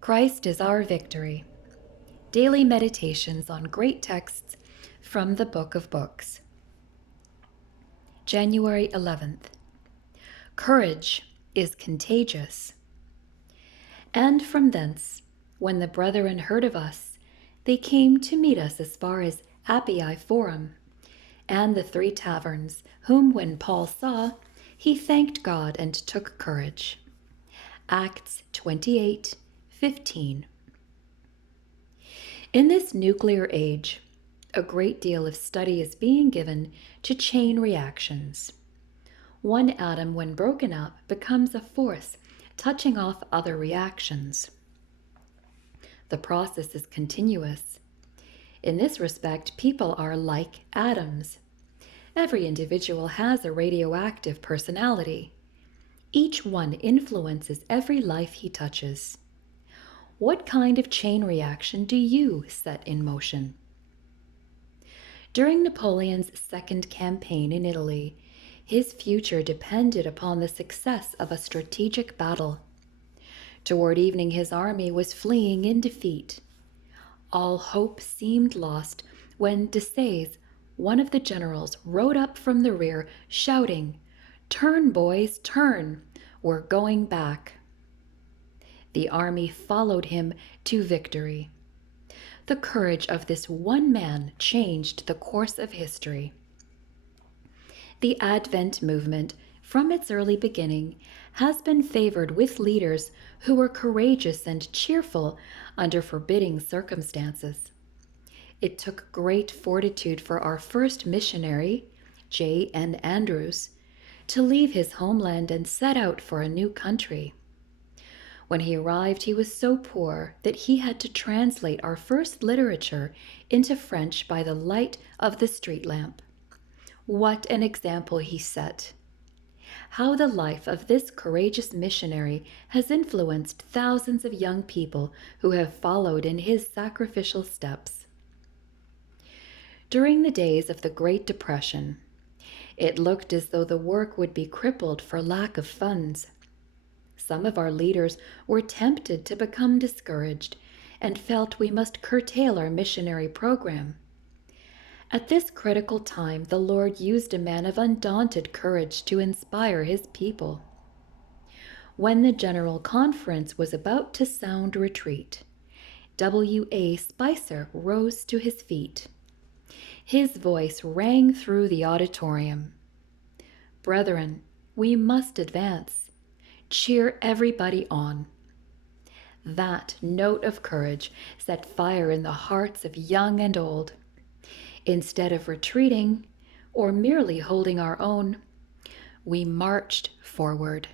Christ is our victory. Daily meditations on great texts from the Book of Books. January 11th. Courage is contagious. And from thence, when the brethren heard of us, they came to meet us as far as Appii Forum, and the 3 taverns, whom when Paul saw, he thanked God and took courage. Acts 28:15. In this nuclear age, a great deal of study is being given to chain reactions. One atom, when broken up, becomes a force touching off other reactions. The process is continuous. In this respect, people are like atoms. Every individual has a radioactive personality. Each one influences every life he touches. What kind of chain reaction do you set in motion? During Napoleon's second campaign in Italy, his future depended upon the success of a strategic battle. Toward evening, his army was fleeing in defeat. All hope seemed lost when Desaix, one of the generals, rode up from the rear, shouting, "Turn, boys, turn! We're going back." The army followed him to victory. The courage of this one man changed the course of history. The Advent movement, from its early beginning, has been favored with leaders who were courageous and cheerful under forbidding circumstances. It took great fortitude for our first missionary, J.N. Andrews, to leave his homeland and set out for a new country. When he arrived, he was so poor that he had to translate our first literature into French by the light of the street lamp. What an example he set! How the life of this courageous missionary has influenced thousands of young people who have followed in his sacrificial steps. During the days of the Great Depression, it looked as though the work would be crippled for lack of funds. Some of our leaders were tempted to become discouraged and felt we must curtail our missionary program. At this critical time, the Lord used a man of undaunted courage to inspire his people. When the General Conference was about to sound retreat, W.A. Spicer rose to his feet. His voice rang through the auditorium. "Brethren, we must advance. Cheer everybody on." That note of courage set fire in the hearts of young and old. Instead of retreating or merely holding our own, we marched forward.